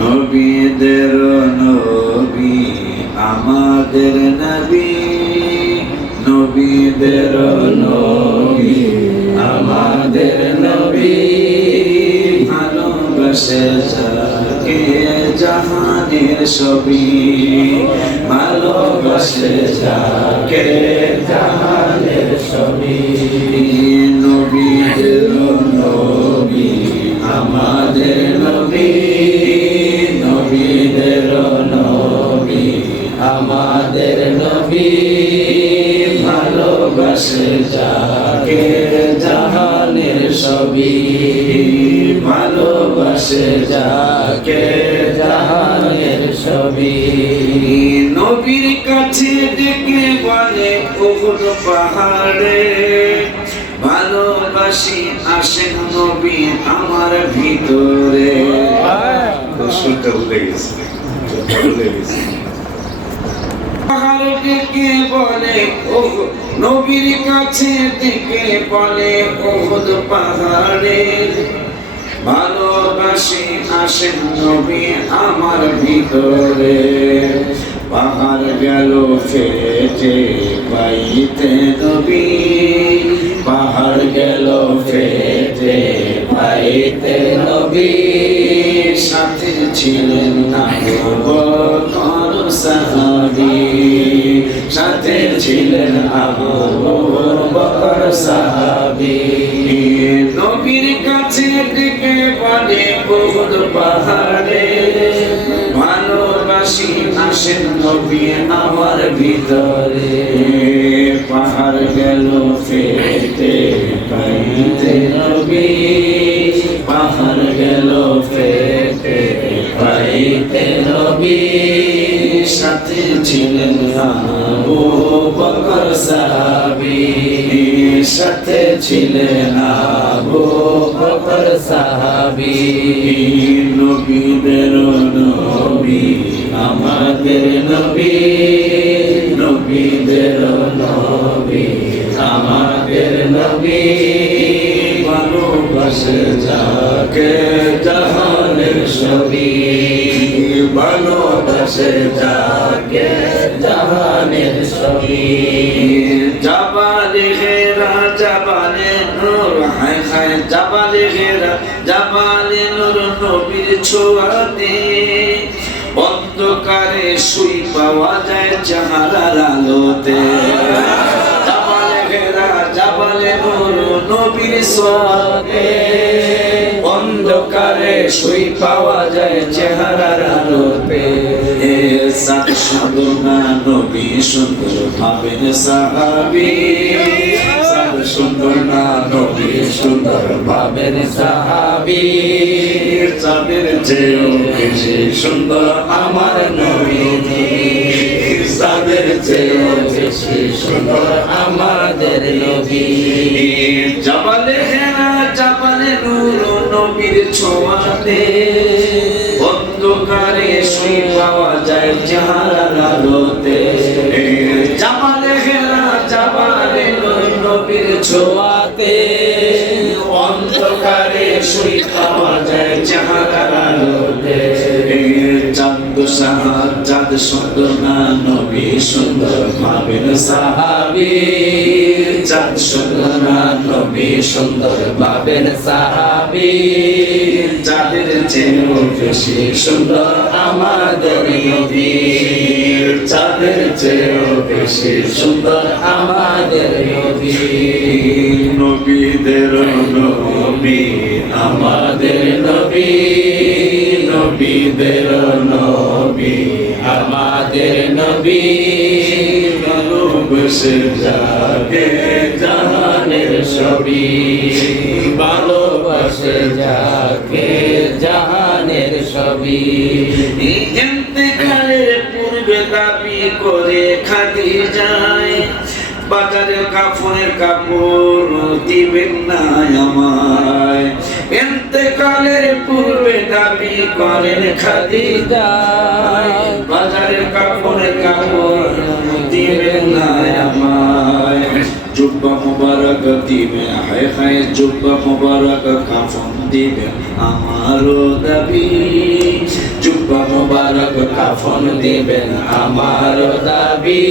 নবীদের নবী, আমাদের নবী। নবীদের নবী, আমাদের নবী। ভালোবাসে যাকে জাহানের ছবি। ভালোবাসে যাকে জাহানের ছবি। নবী আমাদের নবী ভালোবাসে যাকে জাহানের ছবি ভালোবাসে যাকে জাহানের ছবি। নবীর কাছে ডেকে বলে উহুদ পাহাড়ে ভালোবাসি আসেন নবী আমার ভিতরে। সুরটা ভুলে গেছে। ভুলে গেছে বলে? নবীর কাছে ডেকে বলে, ওহদ পাহাড়ে। ভালোবাসি আসেন নবী আমার ভিতরে। পাহাড় গেল ফেটে পাইতে নবী। পাহাড় গেল ফেটে পাইতে নবী। সাথে ছিলেন না কর সাহাবি। সাথে ছিলেন আবু বকর নবীর কাছে ডেকে বলে বহুত পাহাড়ে। ভালোবাসি আসেন নবী আমার ভিতরে। পাহাড় গেল ফেটে পাইতে নবী সাথে ছিলেন আবু বকর সাহাবী। সাথে ছিলেন আবু বকর সাহাবী। নবীদের নবী, আমাদের নবী। নবীদের নবী, আমাদের নবী। ভালোবাসে যাকে জাহানের ছবি। ভালোবাসে যাকে জাহানের ছবি জাবালে হেরা জাবালে নূর, হায় হায় জাবালে হেরা জাবালে নূর নবীর ছোঁয়াতে। অন্ধকারে শুই পাওয়া যায় চেহারার আলোতে। জাবালে হেরা জাবালে নূর নবীর ছোঁয়াতে। অন্ধকারে শুই পাওয়া যায় চেহারার আলোতে এ সাত না নবী সুন্দর ভাবেন সাহাবি। সুন্দর না নবী সুন্দর ভাবেন সাহাবি। চাঁদের চেয়েও বেশি সুন্দর আমার নবী। তাদের চেয়েও বেশি সুন্দর আমাদের নবী জাবালে হেরা জাবালে নূর, নবীর ছোঁয়াতে। অন্ধকারে শুই পাওয়া যায় চেহারার আলোতে। জাবালে হেরা জাবালে নূর, নবীর ছোঁয়াতে। অন্ধকারে শুই পাওয়া যায় চেহারার আলোতে। চাঁদ সাহাব চাঁদ সুন্দর না নবী সুন্দর ভাবেন সাহাবি। চাঁদ সুন্দর না নবী সুন্দর ভাবেন সাহাবি। চাঁদের চেয়েও বেশি সুন্দর আমাদের নবী। চাঁদের চেয়েও বেশি সুন্দর আমাদের নবী। নবীদের নবী আমাদের নবী। নবীদের নবী। আমাদের নবী যাকে জাহানের ছবি। ভালোবাসে যাকে জাহানের ছবি। ইন্তেকালের পূর্বে দাবি করে খাদি যায়। বাজারের কাপড়ের কাপড় দিবেন না আমায়। এতেকালের পূর্বে দাবি করেন খাদি বাজারের কাপড়ে কাপড় দিবেন আমায়। জুব্বা মুবারক দিবে হায় হায় জুব্বা মুবারক কাফন দিবে আমারও দাবি। কাফন দিবেন আমার দাবি।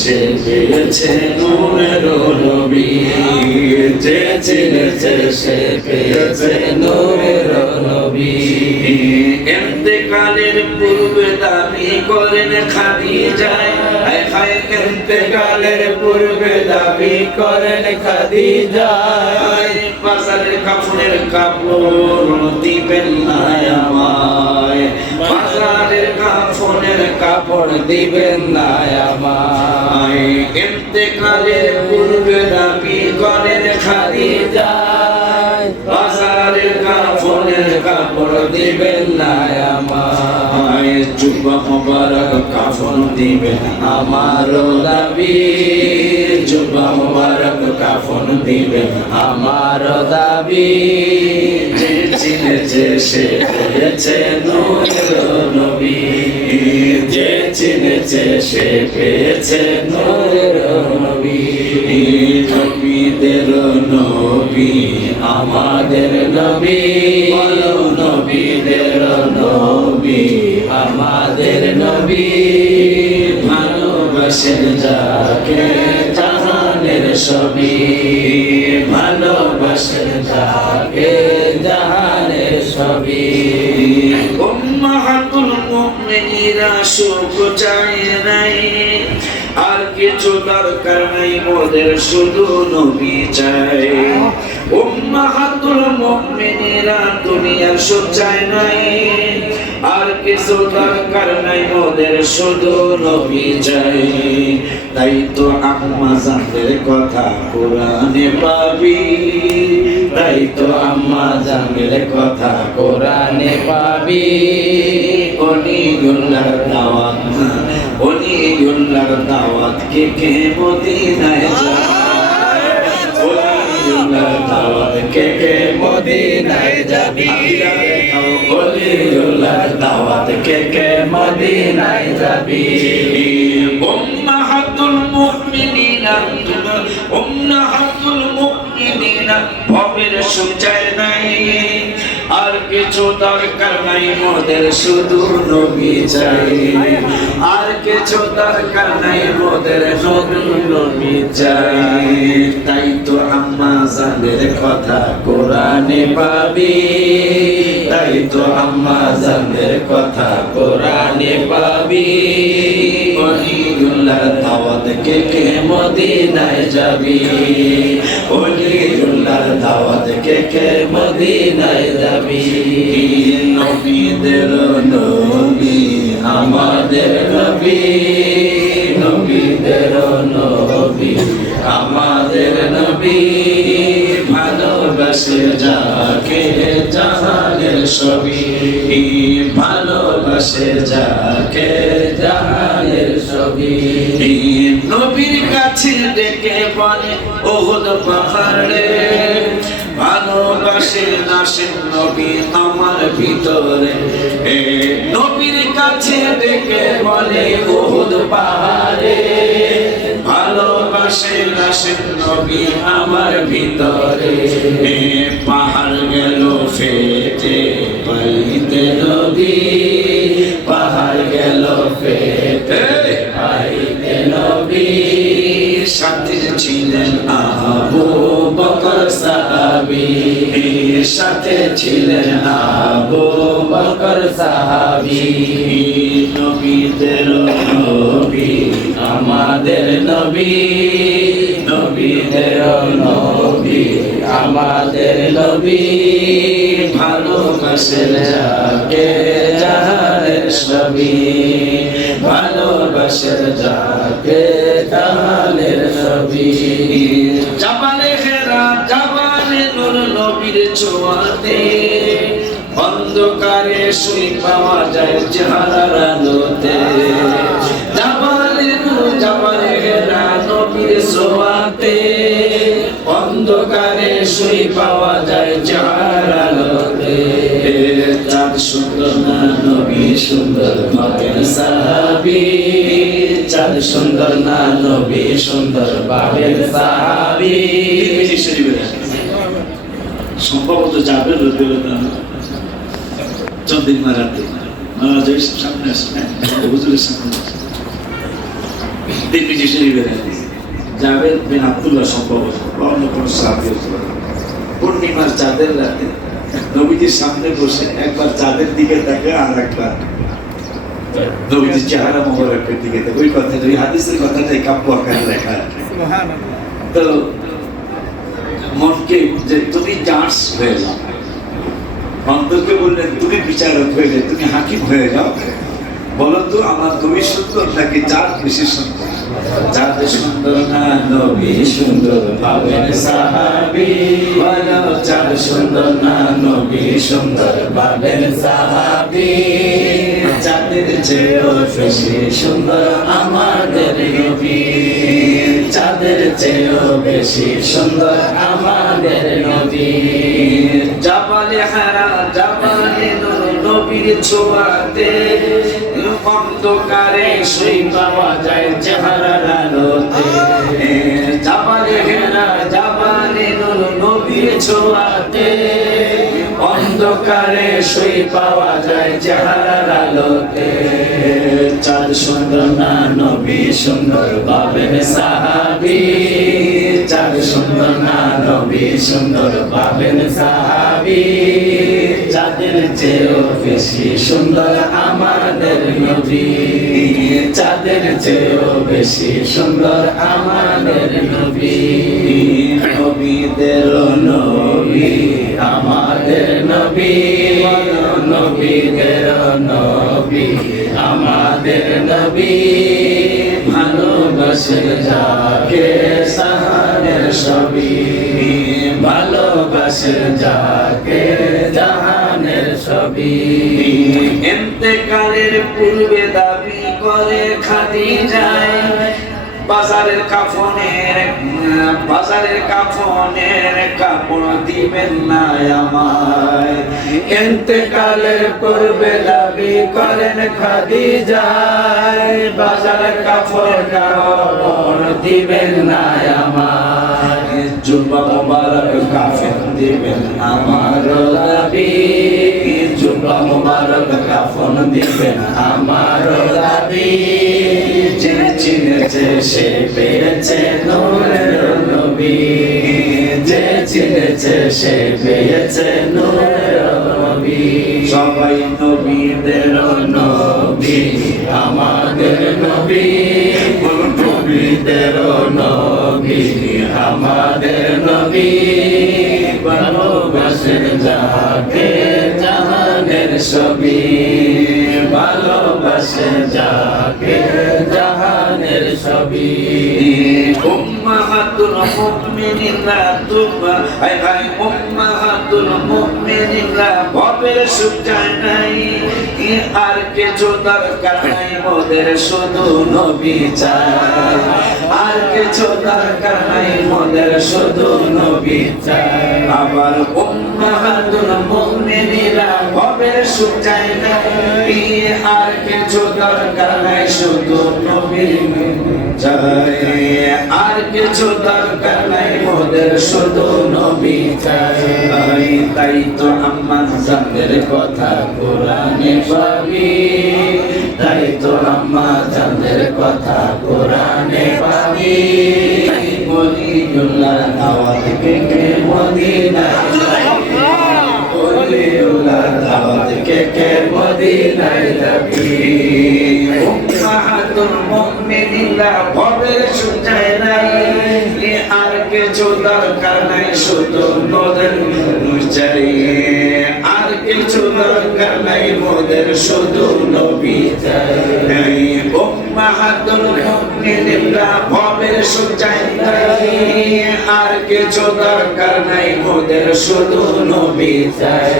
সে পেয়েছে নূরের নবী। যে চিনেছে সে পেয়েছে নূরের নবী। এতেকালের পূর্বে দাবি করেন খাদি যায় এতেকালের পূর্বে দাবি করেন খাদিজা হায়, বাজারের কাপড়ের কাপড় দিবেন না আমায়। কাপড়ের কাপড় দিবেন না আমায়। এতেকালের পূর্বে দাবি করেন খাদি যায় কাপড় দিবেন না আমায় জুব্বা মোবারক কাফন দিবেন আমার দাবি যুবা মোবারক কাফন দিবেন আমার দাবি যে চিনেছে সে নবী যে চিনেছে সে পেয়েছে নূরের নবী নবীদের নবী, আমাদের নবী। নবীদের নবী, আমাদের নবী। ভালোবাসেন যাকে জাহানের ছবি। ভালোবাসেন যাকে জাহানের ছবি। মুমিনিনা সুখ চায় নাই। আর কিছু দরকার নাই মোদের, শুধু নবী চাই। উম্মাহাতুল মুমিনিনা দুনিয়ার সুখ চায় নাই। আর কিছু দরকার নাই মোদের, শুধু নবী চাই। তাই তো আম্মা জানদের কথা কোরআনে পাবি। তো আম্মা জানদের কথা কোরআনে পাবি। দাওয়াত, অলিউল্লাহর দাওয়াত যায়? অলিউল্লাহর দাওয়াত কে কে মদিনায় যাবি? অলিউল্লাহর দাওয়াত কে কে মদিনায় যাবি? উম্মাহাতুল ভবের নাই। আর কিছু দরকার নাই মোদের, শুধু নবী চাই। আর কিছু দরকার নাই মোদের, শুধু নবী চাই। তাই তো আম্মা জানের কথা কোরআনে পাবি। তাই তো আম্মা জানের কথা কোরআনে পাবি। দাওয়াত কে কে মদিনায় যাবি? অলিউল্লাহ দাওয়াত কে কে মদিনায় যাবি? নবীদের নবী আমাদের নবী নবীদের নবী আমাদের নবী ভালোবাসে যাকে জাহানের ছবি ভালোবাসে যাকে জাহানের ছবি। নবীর কাছে ডেকে বলে ওহুদ পাহাড়ে নাসেন নবী আমার ভিতরে। নবীর কাছে ডেকে বলে, ওহুদ পাহাড়ে ভালোবাসে নাসেন নবী আমার ভিতরে। পাহাড় গেল ফেটে পাইতে নবী, পাহাড় গেল ফেটে পাইতে নবী। সাথে ছিলেন আবু বকর সাহাবী। সাথে ছিলেন আবু বকর সাহাবি। নবীদের নবী, আমাদের নবী। নবীদের নবী, আমাদের নবী। ভালোবাসেন যাকে জাহানের ছবি ভালোবাসেন যাকে জাহানের ছবি ছোঁয়াতে অন্ধকারে শুই পাওয়া যায় চেহারার আলোতে। অন্ধকারে শুই পাওয়া যায় চেহারার চাঁদ সুন্দর না নবী সুন্দর মতের সাহাবি। চাঁদ সুন্দর না নবী সুন্দর বাবের সাহাবি। সম্ভবত যাবে চন্দিন মারাতে সামনে কোনো পূর্ণিমার চাঁদের রাতে সামনে বসে একবার চাঁদের দিকে তাকে আর চেহারা মোবারকের দিকে ওই কথাটা ওই হাদিসের কথাটাই কাব্য আকারে লেখা। তো মনকে যে তুমি জাজ হয়ে যাও। অন্তরকে বললেন, তুমি বিচারক হয়ে যাও, তুমি হাকিম হয়ে যাও। বলো তো আমার তুমি সুন্দর নাকি যার বেশি সুন্দর? যার সুন্দর না, নবী সুন্দর পাবেন সাহাবি। চাঁদ সুন্দর না, নবী সুন্দর পাবেন সাহাবি। চাঁদের চেয়েও বেশি সুন্দর আমাদের নবী। চাঁদের চেয়েও বেশি সুন্দর আমাদের নবী। জাপালে হারা জাপালে নবীর ছোঁয়াতে অন্ধকারে সেই পাওয়া যায় চেহারার আলোতে। জাপালে হেরা জাপালে নবীর ছোঁয়াতে অন্ধকারে সই পাওয়া যায় চেহারার আলোতে। চাঁদ সুন্দর না, নবী সুন্দর, পাবেন সাহাবি। চাঁদ সুন্দর না, নবী সুন্দর, পাবেন সাহাবি। চাঁদের চেয়েও বেশি সুন্দর আমাদের নবী। চাঁদের চেয়েও বেশি সুন্দর আমাদের নবী। নবীদের নবী আমাদের নবী নবীদের নবী, আমাদের নবী, ভালোবাসে যাকে সাহানের সবই ভালোবাসে যাকে জাহানের সবই এতেকালের পূর্বে দাবি করে খাদি যায় বাজারের কাফনের বাজারের কাফনের কাপড় দিবেন না আমায়। এতেকালের পূর্বে দাবি করেন খাদি যায় বাজারের কাপড় কাপড় দিবেন না আমার জুব্বা মোবারক কাফেন দিবেন আমার দাবি। জুবা মুবারক আমার দাবি। যে চিনেছে সে পেয়েছে নূরের নবী। যে চিনেছে সে পেয়েছে নূরের সবাই নবীদের নবী, আমাদের নবী। নবীদের নবী, আমাদের নবী। ভালোবাসেন যাকে ছবি ভালোবাসে যাকে জাহানের ছবি উম্মাহাতুল মুমিনিনা তুমা হাই হাই উম্মাহাতুল মুমিনিনা ভবের সুখ যায় নাই। আর কিছু দরকার নাই মোদের, শুধু নবী চাই আর কিছু দরকার নাই মোদের নবী আবার উম্মাহাতুল মুমিনিনা ভবের সুখ যায় নাই। ই আর কিছু দরকার নাই শুধু নবী চাই আর কিছু দরকার নাই মোদের কথা কোরআনে পাবি। তাই তো আম্মা চাঁদের কথা কোরআনে পাবি। বলিউল্লাহ দাওয়াত কে কে মদিনায় দাওয়াত কে কে মদিনায় যাবি? উম্মাহাতুল মুমিনিনা ভবের সুজায় নাই। আর কিছু দরকার নাই শুধু নদের চাই আর কিছু দরকার নাই মোদের শুধু নবী চাই। উম্মাহাতুল মুমিনিনা আর কিছু দরকার নাই মোদের শুধু নবী চাই।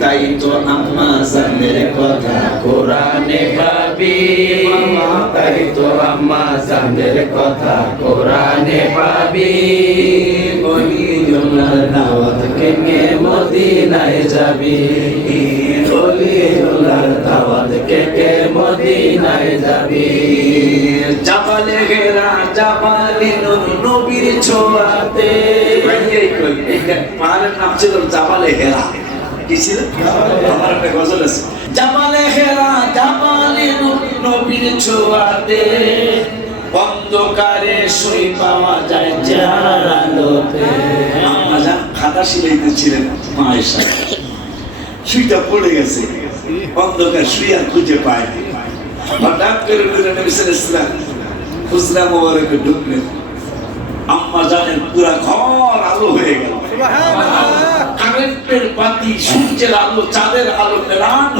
তাই তো আম্মা জানের কথা কোরআনে পাবি। তাই তো আম্মা চাঁদের কথা কোরআনে পাবি। বলিউল্লাহ দাওয়াত কে কে মদিনায় যাবি। বলিউল্লাহ দাওয়াত কে কে মদিনায় যাবি। জাপালে নবীর পাহাড়ের নাম ছিল ঘেরা। কি ছিল? আমার একটা গজল আছে। নবীর অন্ধকারে সই পাওয়া যায় যার আলোতে জান খাতা সিলাইতে ছিলেন মা আয়েশা সুইটা পড়ে গেছে। অন্ধকার শুই আর খুঁজে পায়। হঠাৎ করে খুচরা মোবারকে ঢুকলেন আম্মা জানেন পুরা ঘর আলো হয়ে গেল। কারেন্টের বাতি সূর্যের আলো চাঁদের আলো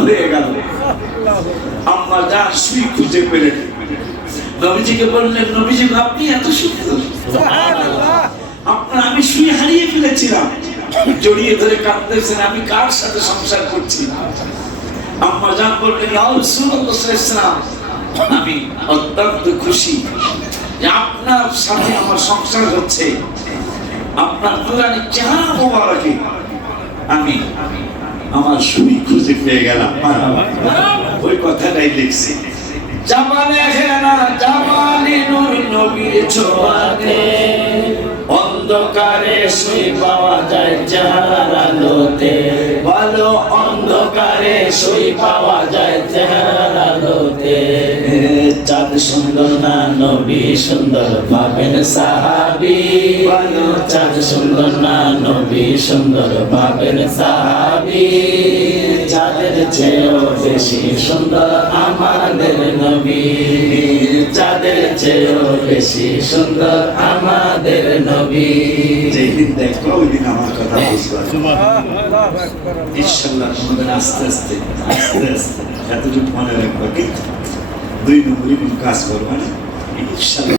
হয়ে গেল। আম্মা জান সুই খুঁজে পেলেন। নবীজিকে বললেন নবীজি আপনি এত সুন্দর? আপনার আমি শুয়ে হারিয়ে ফেলেছিলাম। জড়িয়ে ধরে কাঁদতেছেন আমি কার সাথে সংসার করছি? আম্মা আমি অত্যন্ত খুশি যে আপনার সাথে আমার সংসার হচ্ছে। আপনার চেহারা আমি আমার সুই খুঁজে পেয়ে গেলাম। ওই কথাটাই লিখছি। জামালে হেনা নবীর অন্ধকারে শুই পাওয়া যায় ভালো অন্ধকারে সই পাওয়া যায় চেহারা আলোতে চাঁদ সুন্দর না নবী সুন্দর পাবেন সাহাবি। চাঁদ সুন্দর না নবী সুন্দর পাবেন সাহাবি। চাঁদের চেয়েও বেশি সুন্দর আমাদের নবী চাঁদের চেয়েও বেশি সুন্দর আমাদের নবী যেদিন দেখো ওই দিন আমার কথা বুঝবা। ইনশাল্লাহ তোমাদের আস্তে আস্তে আস্তে আস্তে এতটুকু মনে রাখবা কিন্তু দুই নম্বরই কাজ করবা না? ইনশাল্লাহ।